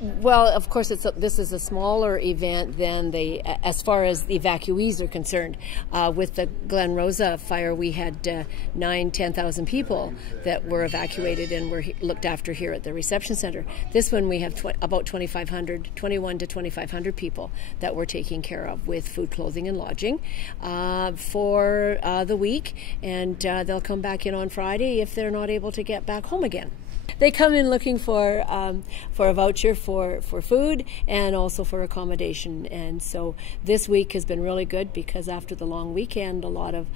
Well, of course, this is a smaller event than as far as the evacuees are concerned. With the Glen Rosa fire, we had 10,000 people that were evacuated and were looked after here at the reception center. This one, we have about 21 to 2,500 people that we're taking care of with food, clothing, and lodging for the week, and they'll come back in on Friday if they're not able to get back home again. They come in looking for a voucher for food and also for accommodation. And so this week has been really good because after the long weekend, a lot of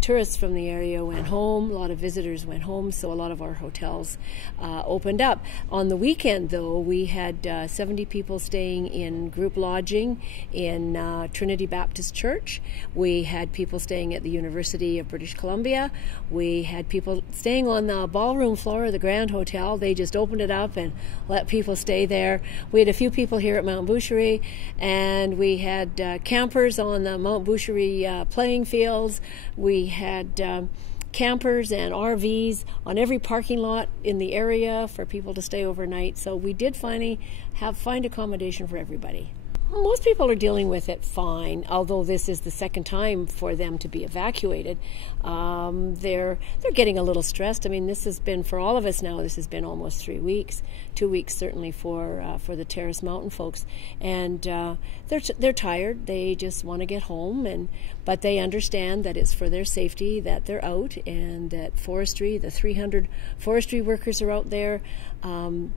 tourists from the area went home, a lot of visitors went home, so a lot of our hotels opened up. On the weekend, though, we had 70 people staying in group lodging in Trinity Baptist Church. We had people staying at the University of British Columbia. We had people staying on the ballroom floor of the Grand Hotel. They just opened it up and let people stay there. We had a few people here at Mt Boucherie, and we had campers on the Mt Boucherie playing fields. We had campers and RVs on every parking lot in the area for people to stay overnight. So we did find accommodation for everybody. Most people are dealing with it fine, although this is the second time for them to be evacuated. They're getting a little stressed. I mean, this has been, for all of us now, this has been almost 3 weeks, 2 weeks certainly for the Terrace Mountain folks, and they're tired. They just want to get home, but they understand that it's for their safety that they're out, and that forestry, the 300 forestry workers are out there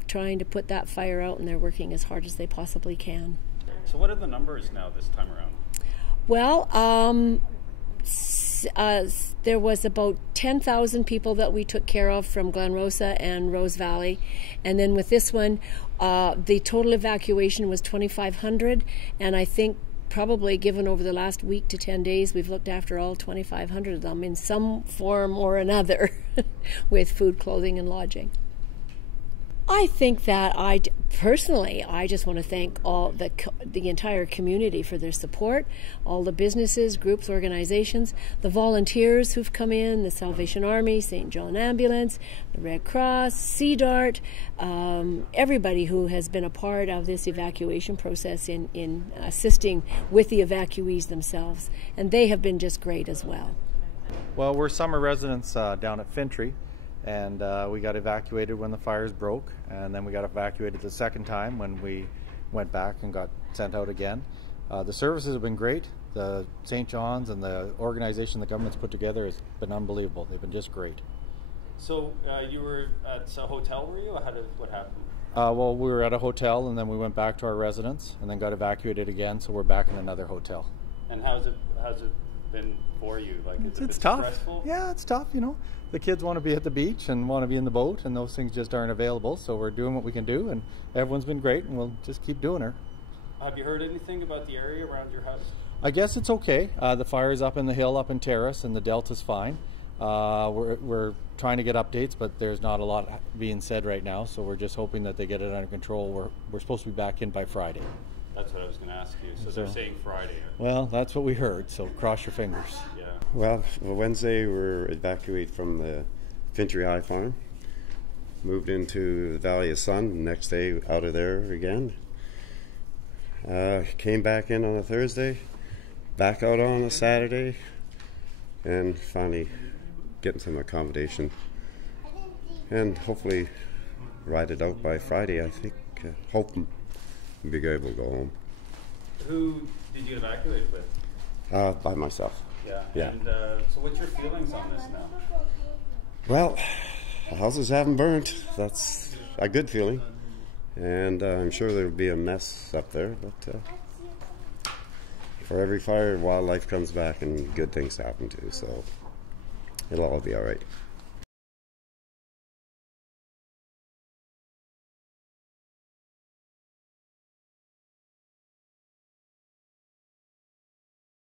trying to put that fire out, and they're working as hard as they possibly can. So what are the numbers now this time around? Well, there was about 10,000 people that we took care of from Glen Rosa and Rose Valley. And then with this one, the total evacuation was 2,500. And I think probably given over the last week to 10 days, we've looked after all 2,500 of them in some form or another with food, clothing, and lodging. I think that I just want to thank all the entire community for their support, all the businesses, groups, organizations, the volunteers who've come in, the Salvation Army, St. John Ambulance, the Red Cross, CDART, everybody who has been a part of this evacuation process in assisting with the evacuees themselves, and they have been just great as well. Well, we're summer residents down at Fintry. And we got evacuated when the fires broke, and then we got evacuated the second time when we went back and got sent out again. The services have been great. The St. John's and the organization the government's put together has been unbelievable. They've been just great. So you were at a hotel, were you? What happened? Well, we were at a hotel, and then we went back to our residence, and then got evacuated again, so we're back in another hotel. And how's it been for you? Like, it's tough. Stressful? Yeah, it's tough, you know. The kids want to be at the beach and want to be in the boat, and those things just aren't available, so we're doing what we can do, and everyone's been great, and we'll just keep doing her. Have you heard anything about the area around your house? I guess it's okay. The fire's up in the hill, up in Terrace, and the Delta's fine. We're trying to get updates, but there's not a lot being said right now, so we're just hoping that they get it under control. We're supposed to be back in by Friday. That's what I was going to ask you. So they're saying Friday. Well, that's what we heard, so cross your fingers. Yeah. Well, Wednesday we're evacuated from the Fintry High Farm, moved into the Valley of Sun, the next day out of there again. Came back in on a Thursday, back out on a Saturday, and finally getting some accommodation. And hopefully ride it out by Friday, I think. Hoping we'll be able to go home. Who did you evacuate with? By myself. Yeah. And so what's your feelings on this now? Well, the houses haven't burnt. That's a good feeling. And I'm sure there'll be a mess up there, but for every fire, wildlife comes back and good things happen too, so it'll all be all right.